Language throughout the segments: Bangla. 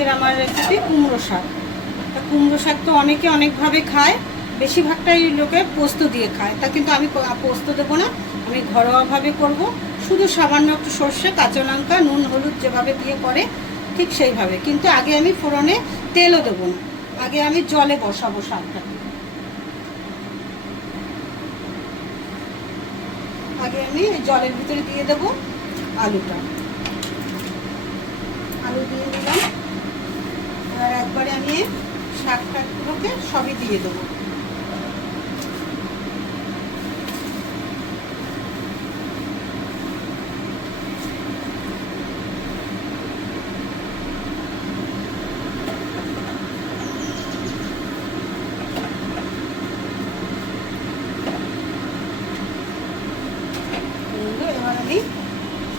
আজকের আমার রেসিপি কুমড়ো শাক। কুমড়ো শাক তো অনেকে অনেকভাবে খায়, বেশিরভাগটাই লোকে পোস্ত দিয়ে খায়। তা কিন্তু আমি পোস্ত দেবো না, আমি ঘরোয়াভাবে করব। শুধু সামান্য একটু সর্ষে, কাঁচা লঙ্কা, নুন, হলুদ যেভাবে দিয়ে করে ঠিক সেইভাবে। কিন্তু আগে আমি ফোড়নে তেলও দেবো না, আগে আমি জলে বসাবো শাকটাকে। আগে আমি জলের ভিতরে দিয়ে দেবো আলুটা। আলু দিয়ে দিলাম, আর একবারে আমি শাকটাগুলোকে সবই দিয়ে দেবো।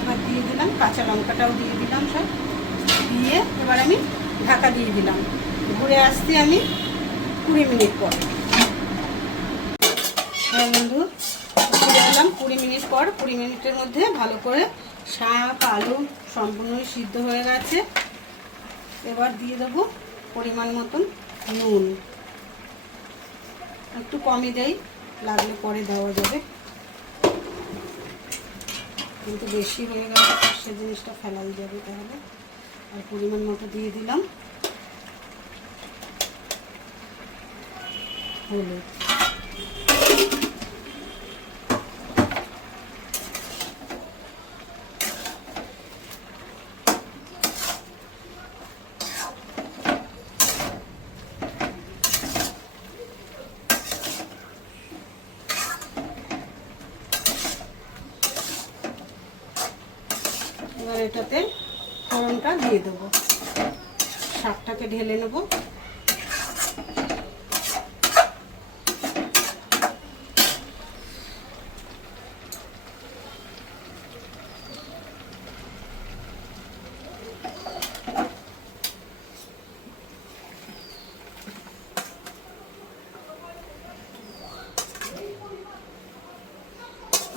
এবার দিয়ে দিলাম কাঁচা লঙ্কাটাও দিয়ে দিলাম, সব দিয়ে এবার আমি ঢাকা দিয়ে দিলাম। ঘুরে আসছি আমি 20 মিনিট পর। বন্ধু, ফিরে এলাম 20 মিনিট পর। 20 মিনিটের মধ্যে ভালো করে শাক আলু সম্পূর্ণই সিদ্ধ হয়ে গেছে। এবার দিয়ে দেবো পরিমাণ মতন নুন, একটু কমই দেই, লাগলে পরে দেওয়া যাবে, কিন্তু বেশি হয়ে গেলে সে জিনিসটা ফেলাই যাবে তাহলে। আর পরিমাণ মতো দিয়ে দিলাম হলুদ। এবার এটাতে ফোড়নটা দিয়ে দেবো, শাকটাকে ঢেলে নেব।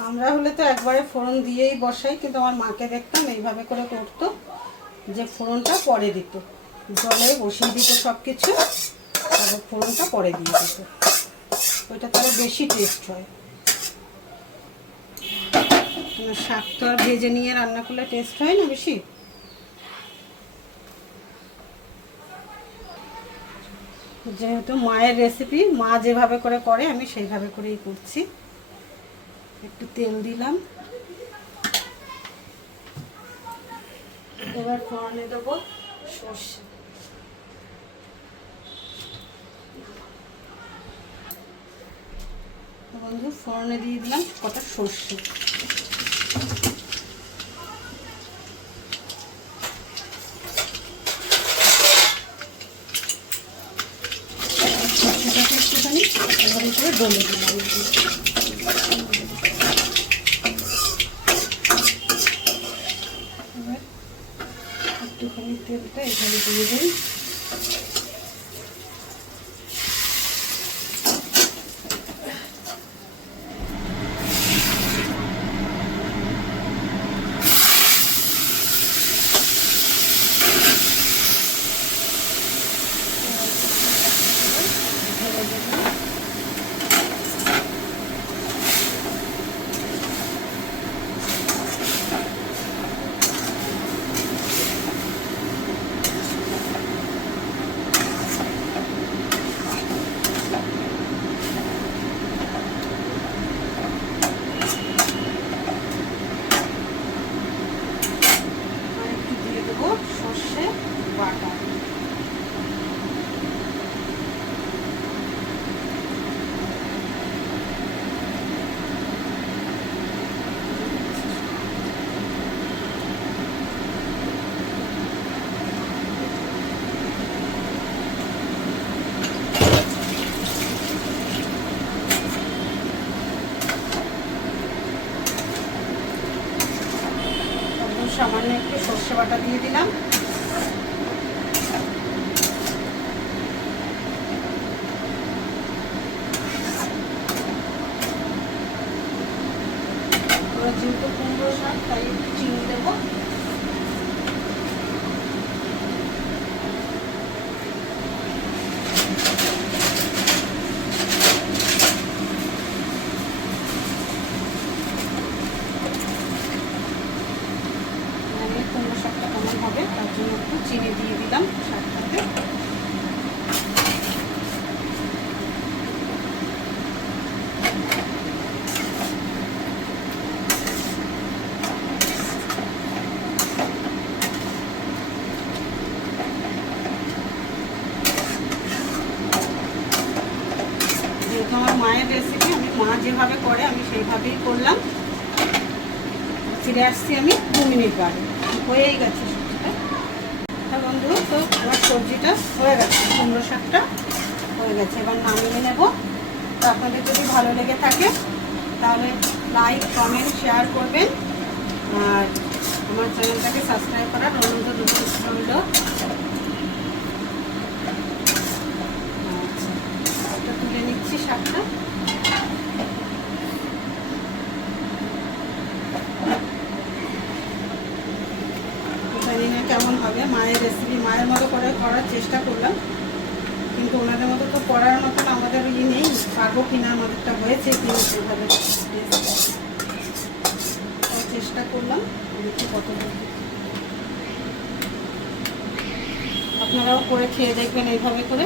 আমরা হলে তো একবারে ফোড়ন দিয়েই বসাই, কিন্তু আমার মাকে দেখতাম এইভাবে করে করতো, যে ফোড়নটা পরে দিত, জলে বসিয়ে দিত সব কিছু, তারপর ফোড়নটা পরে দিয়ে দিত। ওইটা তাহলে বেশি টেস্ট হয়। শাক তো আর ভেজে নিয়ে রান্না করলে টেস্ট হয় না বেশি। যেহেতু মায়ের রেসিপি, মা যেভাবে করে করে আমি সেইভাবে করেই করছি। একটু তেল দিলাম, এবার ফোড়নে দেবো সর্ষে। বন্ধু, ফোড়নে দিয়ে দিলাম কটা সর্ষে। সর্ষেটাকে একটুখানি এভাবে করে ডলে দিলাম। একটুখানি তেলটা এখানে দিয়ে দিই। সর্ষে বাটা, সামান্য একটু সর্ষে বাটা দিয়ে দিলাম। যেহেতু কুমড়ো শাক তাই একটু চিনি দেবো। যেভাবে করে আমি সেইভাবেই করলাম। ফিরে আসছি আমি 2 মিনিট বাদে। হয়েই গেছে সবজিটা। হ্যাঁ বন্ধু, তো আমার সবজিটা হয়ে গেছে, কুমড়ো শাকটা হয়ে গেছে। এবার নামিয়ে নেব। তো আপনাদের যদি ভালো লেগে থাকে তাহলে লাইক, কমেন্ট, শেয়ার করবেন। আর আমার চ্যানেলটাকে সাবস্ক্রাইব করার অনুরোধ রইল। আচ্ছা, তুলে নিচ্ছি শাকটা। জানি না কেমন হবে, মায়ের রেসিপি মায়ের মতো করে করার চেষ্টা করলাম, কিন্তু ওনাদের মতো তো করার মতন আমাদের নেই, পারবো কিনা, আমাদেরটা হয়েছে কিনা সেভাবে চেষ্টা করলাম। দেখি কত আপনারাও করে খেয়ে দেখবেন এইভাবে করে।